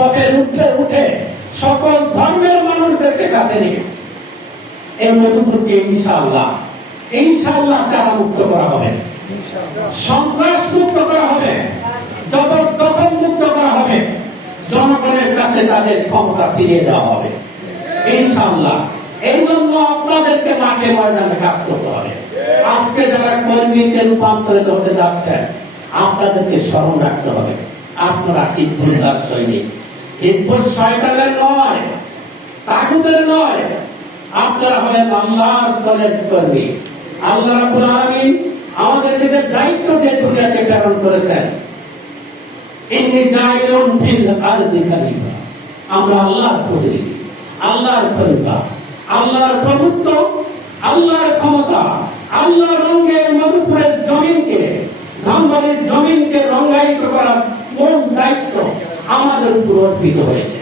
পথে উঠে উঠে সকল ধর্মের মানুষদেরকে সাথে নিয়ে। এই মধুপুরকে ইনশাআল্লাহ ইনশাআল্লাহ তারা মুক্ত করা হবে। সন্ত্রাস মুক্ত করা হবে। জবরদখল মুক্ত করা হবে। জনগণের কাছে তাদের ক্ষমতা ফিরিয়ে দেওয়া হবে। ইনশাআল্লাহ, এই জন্য আপনাদেরকে মাঠে ময়দানে কাজ করতে হবে। আজকে যারা কর্মীকে রূপান্তরিত হতে যাচ্ছেন, আপনাদেরকে স্মরণ রাখতে হবে। আপনারা হিন্দুদার সৈনিক? হিন্দুর শয়তানের নয় তাগুদের নয়। আপনারা হলেন আল্লাহর দলের কর্মী। আল্লাহ রাব্বুল আলামিন আমাদেরকে যে দায়িত্ব দিয়ে দুনিয়াকে প্রেরণ করেছেন। ইন্নি জাইলুন ফিল আরদি খলিফা। আমরা আল্লাহর প্রতিনিধি আল্লাহর খলিফা, আল্লাহর প্রভুত্ব, আল্লাহর ক্ষমতা আল্লাহ রঙের মধুপুরের জমিনকে, ধানবাড়ির জমিনকে রঙ্গায়িত করার কোন দায়িত্ব উপর হয়েছে।